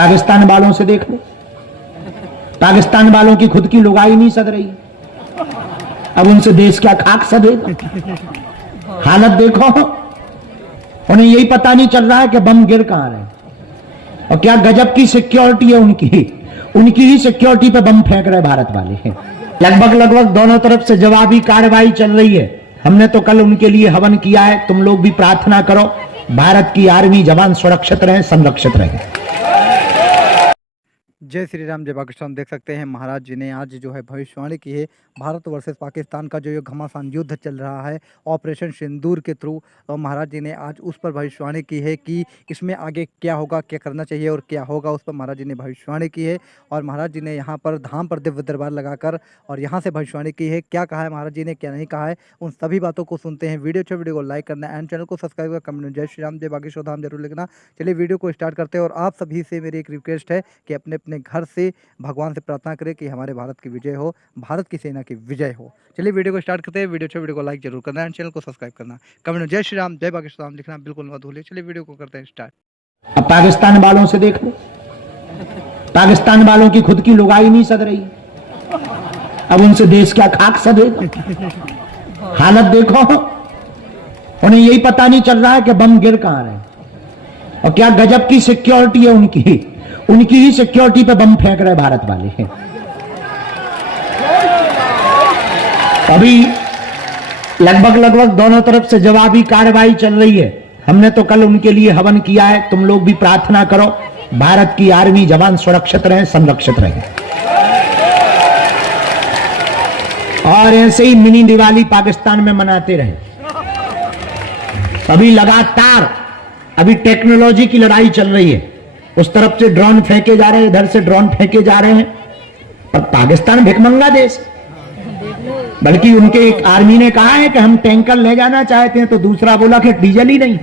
पाकिस्तान वालों से देख लो, पाकिस्तान वालों की खुद की लुगाई नहीं सद रही, अब उनसे देश क्या खाक सदेगा। हालत देखो, उन्हें यही पता नहीं चल रहा है कि बम गिर कहां रहे और क्या गजब की सिक्योरिटी है उनकी ही सिक्योरिटी पे बम फेंक रहे भारत वाले। लगभग दोनों तरफ से जवाबी कार्रवाई चल रही है। हमने तो कल उनके लिए हवन किया है, तुम लोग भी प्रार्थना करो भारत की आर्मी जवान सुरक्षित रहे, संरक्षित रहे। जय श्री राम, जय पाकिस्तान। देख सकते हैं महाराज जी ने आज जो है भविष्यवाणी की है भारत वर्सेस पाकिस्तान का जो ये घमासान युद्ध चल रहा है ऑपरेशन सिंदूर के थ्रू। और महाराज जी ने आज उस पर भविष्यवाणी की है कि इसमें आगे क्या होगा, क्या करना चाहिए और क्या होगा, उस पर महाराज जी ने भविष्यवाणी की है। और महाराज जी ने यहाँ पर धाम पर दिव्य दरबार लगाकर और यहाँ से भविष्यवाणी की है। क्या कहा है महाराज जी ने, क्या नहीं कहा है, उन सभी बातों को सुनते हैं। वीडियो को लाइक करना एंड चैनल को सब्सक्राइब कर कमेंट जय श्री राम जय बागेश्वर धाम जरूर लिखना। चलिए वीडियो को स्टार्ट करते हैं। और आप सभी से मेरी एक रिक्वेस्ट है कि अपने अपने घर से भगवान से प्रार्थना करें कि हमारे भारत की विजय हो, भारत की सेना की विजय हो। चलिए वीडियो को स्टार्ट करते हैं। वीडियो को लाइक जरूर करना एंड चैनल को सब्सक्राइब करना, कमेंट में जय श्री राम जय पाकिस्तान लिखना बिल्कुल मत भूलिए। चलिए वीडियो को करते हैं स्टार्ट। अब पाकिस्तान वालों से देख लो, पाकिस्तान वालों की खुद की लुगाई नहीं सद रही, अब उनसे देश क्या खाक सदेगा। हालत देखो, उन्हें यही पता नहीं चल रहा है कि बम गिर कहां रहे और क्या गजब की सिक्योरिटी है उनकी ही सिक्योरिटी पे बम फेंक रहे भारत वाले। अभी लगभग दोनों तरफ से जवाबी कार्रवाई चल रही है। हमने तो कल उनके लिए हवन किया है, तुम लोग भी प्रार्थना करो भारत की आर्मी जवान सुरक्षित रहे, संरक्षित रहे। और ऐसे ही मिनी दिवाली पाकिस्तान में मनाते रहे। अभी लगातार अभी टेक्नोलॉजी की लड़ाई चल रही है, उस तरफ से ड्रोन फेंके जा रहे हैं, इधर से ड्रोन फेंके जा रहे हैं। पर पाकिस्तान भिखमंगा देश, बल्कि उनके एक आर्मी ने कहा है कि हम टैंकर ले जाना चाहते हैं, तो दूसरा बोला कि डीजल ही नहीं,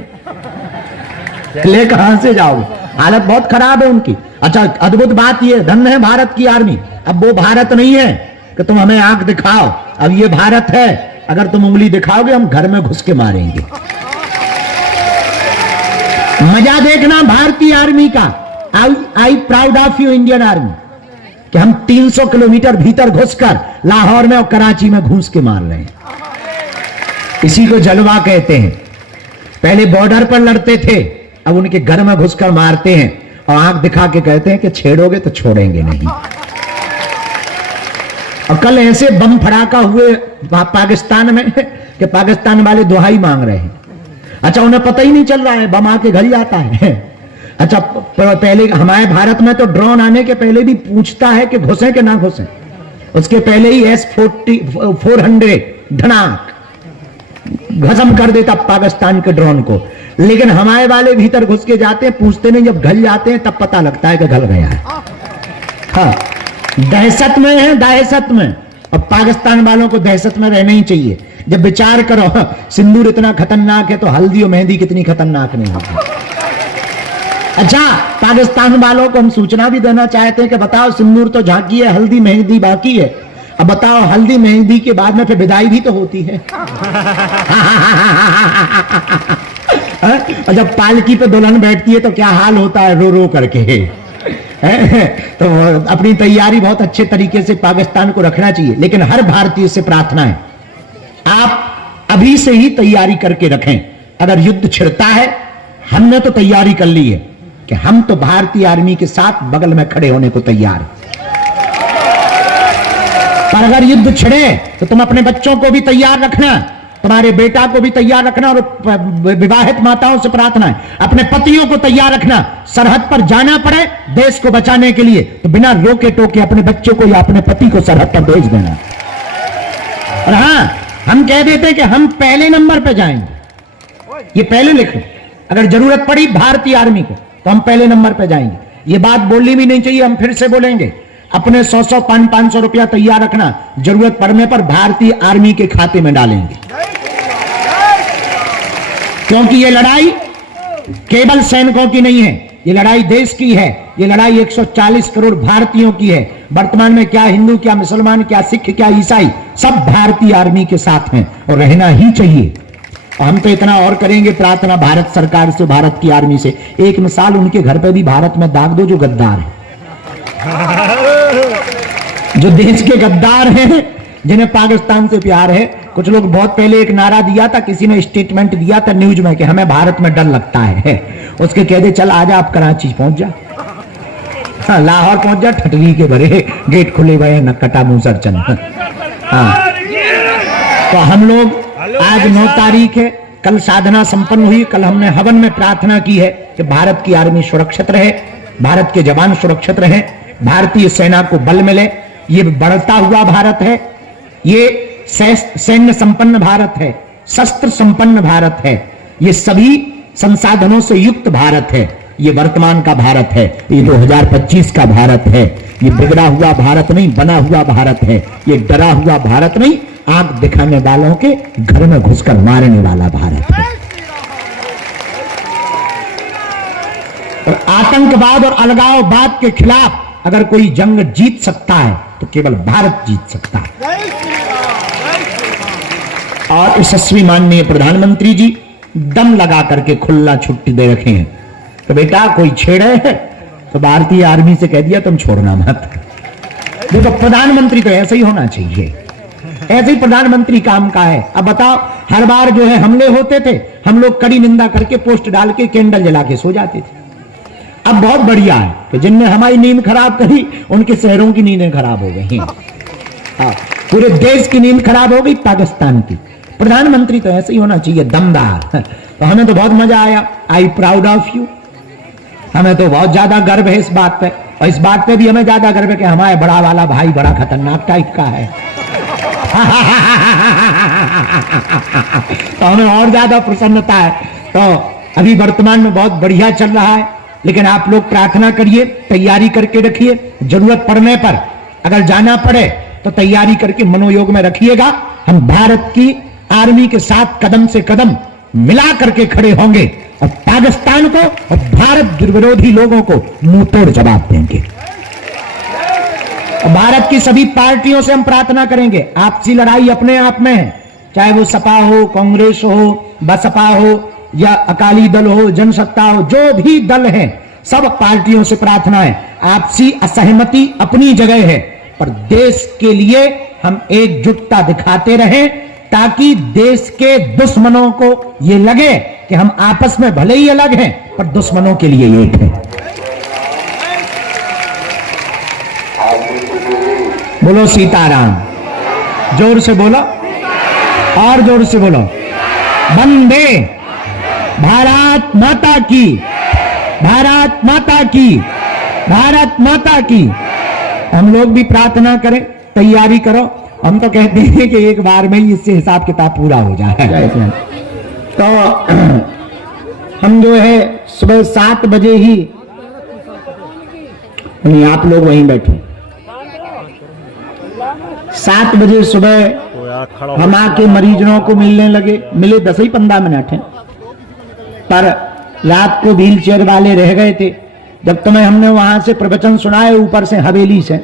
ले कहां से जाओ। हालत बहुत खराब है उनकी। अच्छा, अद्भुत बात यह, धन्य है भारत की आर्मी। अब वो भारत नहीं है कि तुम हमें आंख दिखाओ, अब ये भारत है, अगर तुम उंगली दिखाओगे हम घर में घुस के मारेंगे। मजा देखना भारतीय आर्मी का। I proud of you Indian army कि हम 300 किलोमीटर भीतर घुसकर लाहौर में और कराची में घुस के मार रहे हैं। इसी को जलवा कहते हैं। पहले बॉर्डर पर लड़ते थे, अब उनके घर में घुसकर मारते हैं और आंख दिखा के कहते हैं कि छेड़ोगे तो छोड़ेंगे नहीं। और कल ऐसे बम फड़ाका हुए पाकिस्तान में कि पाकिस्तान वाले दुहाई मांग रहे हैं। अच्छा, उन्हें पता ही नहीं चल रहा है बम आके घर ही आता है। अच्छा, पहले हमारे भारत में तो ड्रोन आने के पहले भी पूछता है कि घुसे कि ना घुसे। उसके पहले ही S-400 धनाक खत्म कर देता पाकिस्तान के ड्रोन को। लेकिन हमारे वाले भीतर घुस के जाते हैं, पूछते नहीं, जब घल जाते हैं तब पता लगता है कि घल गया है। हाँ, दहशत में है, दहशत में। अब पाकिस्तान वालों को दहशत में रहना ही चाहिए। जब विचार करो सिंदूर इतना खतरनाक है तो हल्दी और मेहंदी कितनी खतरनाक नहीं होगी। अच्छा, पाकिस्तान वालों को हम सूचना भी देना चाहते हैं कि बताओ, सिंदूर तो झांकी है, हल्दी मेहंदी बाकी है। अब बताओ, हल्दी मेहंदी के बाद में फिर विदाई भी तो होती है। और जब पालकी पे दुल्हन बैठती है तो क्या हाल होता है, रो रो करके। तो अपनी तैयारी बहुत अच्छे तरीके से पाकिस्तान को रखना चाहिए। लेकिन हर भारतीय से प्रार्थना है, आप अभी से ही तैयारी करके रखें। अगर युद्ध छिड़ता है, हमने तो तैयारी कर ली है कि हम तो भारतीय आर्मी के साथ बगल में खड़े होने को तैयार हैं। पर अगर युद्ध छिड़े तो तुम अपने बच्चों को भी तैयार रखना, तुम्हारे बेटा को भी तैयार रखना। और विवाहित माताओं से प्रार्थना है, अपने पतियों को तैयार रखना। सरहद पर जाना पड़े देश को बचाने के लिए तो बिना रोके टोके अपने बच्चों को या अपने पति को सरहद पर भेज देना। और हाँ, हम कह देते कि हम पहले नंबर पे जाएंगे, ये पहले लिख लो। अगर जरूरत पड़ी भारतीय आर्मी को तो हम पहले नंबर पे जाएंगे। ये बात बोलनी भी नहीं चाहिए, हम फिर से बोलेंगे। अपने 100-100 500 रुपया तैयार रखना, जरूरत पड़ने पर भारतीय आर्मी के खाते में डालेंगे। क्योंकि ये लड़ाई केवल सैनिकों की नहीं है, ये लड़ाई देश की है। ये लड़ाई 140 करोड़ भारतीयों की है। वर्तमान में क्या हिंदू, क्या मुसलमान, क्या सिख, क्या ईसाई, सब भारतीय आर्मी के साथ हैं और रहना ही चाहिए। हम तो इतना और करेंगे प्रार्थना भारत सरकार से, भारत की आर्मी से, एक मिसाल उनके घर पे भी भारत में दाग दो जो गद्दार है, जो देश के गद्दार हैं, जिन्हें पाकिस्तान से प्यार है। कुछ लोग बहुत पहले एक नारा दिया था, किसी ने स्टेटमेंट दिया था न्यूज में कि हमें भारत में डर लगता है। उसके कह दे चल आजा आप कराची पहुंच जा, हाँ, लाहौर पहुंच जा, ठटली के भरे गेट खुले हुए हैं, नक्कटा मूसर चंद। हाँ, तो हम लोग आज 9 तारीख है, कल साधना संपन्न हुई, कल हमने हवन में प्रार्थना की है कि भारत की आर्मी सुरक्षित रहे, भारत के जवान सुरक्षित रहे, भारतीय सेना को बल मिले। ये बढ़ता हुआ भारत है, ये सैन्य संपन्न भारत है, शस्त्र संपन्न भारत है, ये सभी संसाधनों से युक्त भारत है। ये वर्तमान का भारत है, ये 2025 का भारत है। ये बिगड़ा हुआ भारत नहीं, बना हुआ भारत है। ये डरा हुआ भारत नहीं, आंख दिखाने वालों के घर में घुसकर मारने वाला भारत है। और आतंकवाद और अलगाववाद के खिलाफ अगर कोई जंग जीत सकता है तो केवल भारत जीत सकता है। और यशस्वी माननीय प्रधानमंत्री जी दम लगा करके खुला छुट्टी दे रखे हैं। तो बेटा कोई छेड़े तो भारतीय आर्मी से कह दिया तुम छोड़ना मत। देखो प्रधानमंत्री तो ऐसे ही होना चाहिए, ऐसे ही प्रधानमंत्री काम का है। अब बताओ, हर बार जो है हमले होते थे, हम लोग कड़ी निंदा करके पोस्ट डाल के कैंडल जला के सो जाते थे। अब बहुत बढ़िया है कि जिनने हमारी नींद खराब करी उनके शहरों की नींदें खराब हो गई। हाँ, पूरे देश की नींद खराब हो गई पाकिस्तान की। प्रधानमंत्री तो ऐसे ही होना चाहिए, दमदार। तो हमें तो बहुत मजा आया, आई प्राउड ऑफ यू। हमें तो बहुत ज्यादा गर्व है इस बात पे, और इस बात पे भी हमें ज्यादा गर्व है कि हमारे बड़ा वाला भाई बड़ा खतरनाक टाइप का है। तो हमें और ज्यादा प्रसन्नता है। तो अभी वर्तमान में बहुत बढ़िया चल रहा है, लेकिन आप लोग प्रार्थना करिए, तैयारी करके रखिए। जरूरत पड़ने पर अगर जाना पड़े तो तैयारी करके मनोयोग में रखिएगा। हम भारत की आर्मी के साथ कदम से कदम मिला करके खड़े होंगे और पाकिस्तान को और भारत विरोधी लोगों को मुंह तोड़ जवाब देंगे। और भारत की सभी पार्टियों से हम प्रार्थना करेंगे, आपसी लड़ाई अपने आप में है, चाहे वो सपा हो, कांग्रेस हो, बसपा हो या अकाली दल हो, जनसत्ता हो, जो भी दल है, सब पार्टियों से प्रार्थना है। आपसी असहमति अपनी जगह है, पर देश के लिए हम एकजुटता दिखाते रहें, ताकि देश के दुश्मनों को ये लगे कि हम आपस में भले ही अलग हैं पर दुश्मनों के लिए एक हैं। बोलो सीताराम, जोर से बोलो, और जोर से बोलो, वंदे भारत माता की, भारत माता की, भारत माता की। हम लोग भी प्रार्थना करें, तैयारी करो। हम तो कहते हैं कि एक बार में ही इससे हिसाब किताब पूरा हो जाए। तो हम जो है सुबह 7 बजे ही, नहीं आप लोग वहीं बैठे, 7 बजे सुबह हम आके मरीजों को मिलने लगे। मिले 10 ही 15 मिनट हैं, पर रात को व्हील चेयर वाले रह गए थे। जब तुम्हें हमने वहां से प्रवचन सुनाए ऊपर से हवेली से,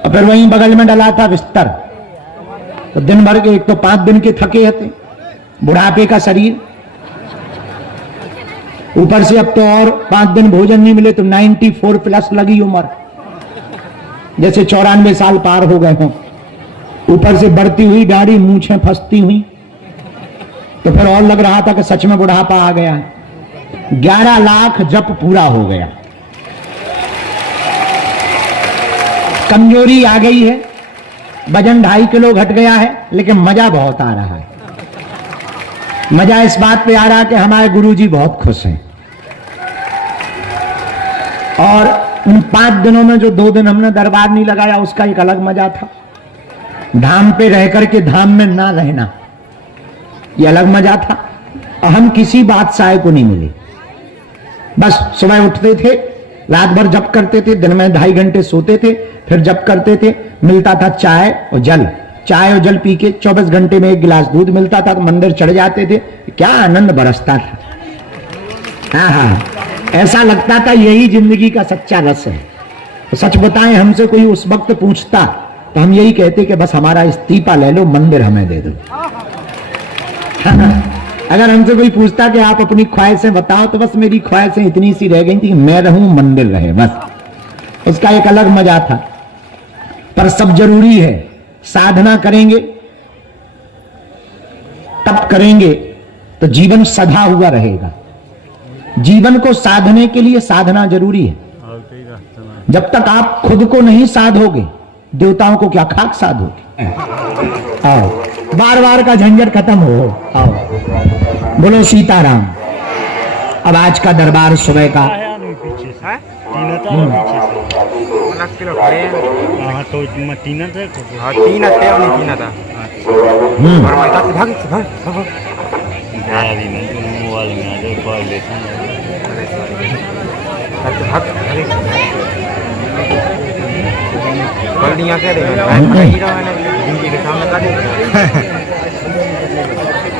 और फिर वहीं बगल में डला था बिस्तर, तो दिन भर के एक तो 5 दिन के थके थे, बुढ़ापे का शरीर, ऊपर से अब तो और 5 दिन भोजन नहीं मिले तो 94 प्लस लगी उम्र, जैसे 94 साल पार हो गए हों। ऊपर से बढ़ती हुई दाढ़ी, मूंछें फंसती हुई, तो फिर और लग रहा था कि सच में बुढ़ापा आ गया है। 11 लाख जप पूरा हो गया, कमजोरी आ गई है, वजन 2.5 किलो घट गया है, लेकिन मजा बहुत आ रहा है। मजा इस बात पे आ रहा है कि हमारे गुरुजी बहुत खुश हैं। और उन 5 दिनों में जो 2 दिन हमने दरबार नहीं लगाया, उसका एक अलग मजा था। धाम पे रह करके धाम में ना रहना, ये अलग मजा था। और हम किसी बादशाह को नहीं मिले, बस सुबह उठते थे, रात भर जप करते थे, दिन में 2.5 घंटे सोते थे, फिर जप करते थे। मिलता था चाय और जल, चाय और जल पी के 24 घंटे में 1 गिलास दूध मिलता था, तो मंदिर चढ़ जाते थे। क्या आनंद बरसता था। हाँ, ऐसा लगता था यही जिंदगी का सच्चा रस है। तो सच बताएं, हमसे कोई उस वक्त पूछता तो हम यही कहते कि बस हमारा इस्तीफा ले लो, मंदिर हमें दे दो। अगर हमसे कोई पूछता कि आप अपनी ख्वाहिशें बताओ, तो बस मेरी ख्वाहिशें इतनी सी रह गई थी कि मैं रहूं, मंदिर रहे, बस। उसका एक अलग मजा था। पर सब जरूरी है। साधना करेंगे, तप करेंगे तो जीवन सधा हुआ रहेगा। जीवन को साधने के लिए साधना जरूरी है। जब तक आप खुद को नहीं साधोगे, देवताओं को क्या खाक साधोगे। आओ, बार बार का झंझट खत्म हो। आओ, बोलो सीताराम। अब आज का दरबार सुबह का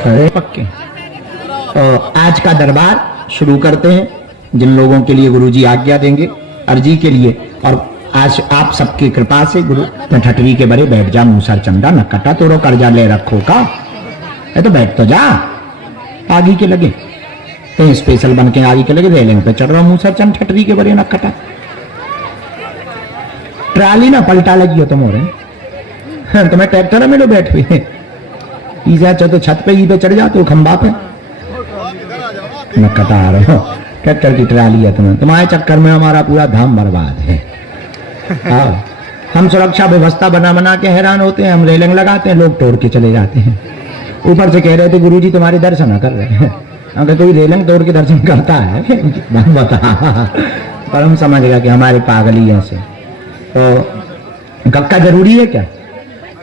अरे पक्के। तो आज का दरबार शुरू करते हैं। जिन लोगों के लिए गुरुजी आज्ञा देंगे, अर्जी के लिए, और आज आप सबकी कृपा से गुरु ठटरी के बड़े बैठ जा, मूसर चंदा न कटा तोरो कर्जा ले रखो का। ये तो बैठ तो जा, आगे के लगे कहीं स्पेशल बन के आगे के लगे, रेलिंग पे चढ़ रहा मूसर चंद ठटरी के बड़े न कटा। ट्राली ना पलटा लगी हो तुम, और तुम्हें ट्रैक्टर में लो बैठ हुए ईजा तो छत पे ही पे चढ़ जाते हो, खंबा पे न कटा रहे हो। ट्रैक्टर की ट्राली है तुम्हारे चक्कर में हमारा पूरा धाम बर्बाद है। हम सुरक्षा व्यवस्था बना के हैरान होते हैं, हम रेलिंग लगाते हैं, लोग तोड़ के चले जाते हैं। ऊपर से कह रहे थे गुरुजी तुम्हारे दर्शन कर रहे हैं। अगर कोई रेलिंग तोड़ के दर्शन करता है बता, पर हम समझ गया कि हमारे पागलियों से। तो कक्का जरूरी है क्या?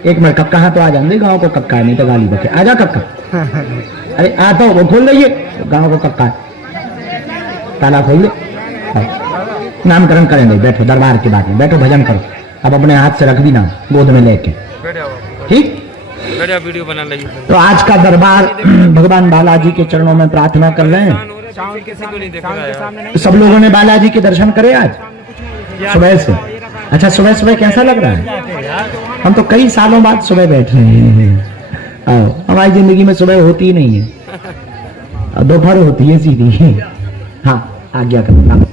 एक मिनट, कक्का है तो आ जाने, गाँव को कक्का है, नहीं तो गाली बके। आजा कक्का। अरे आता हो, वो खोल रही है, गाँव को कक्का है, ताला खोल दे। नामकरण करेंगे, बैठो दरबार के बाद में बैठो, भजन करो। अब अपने हाथ से रख भी नाम गोद में लेके, ठीक। वीडियो बना लगी। तो आज का दरबार भगवान बालाजी के चरणों में प्रार्थना कर रहे हैं। सब लोगों ने बालाजी के दर्शन करे आज सुबह से? अच्छा, सुबह सुबह कैसा लग रहा है? हम तो कई सालों बाद सुबह बैठ रहे हैं। आओ, हमारी जिंदगी में सुबह होती ही नहीं है, दोपहर होती है सीधी। हाँ, आज्ञा करो।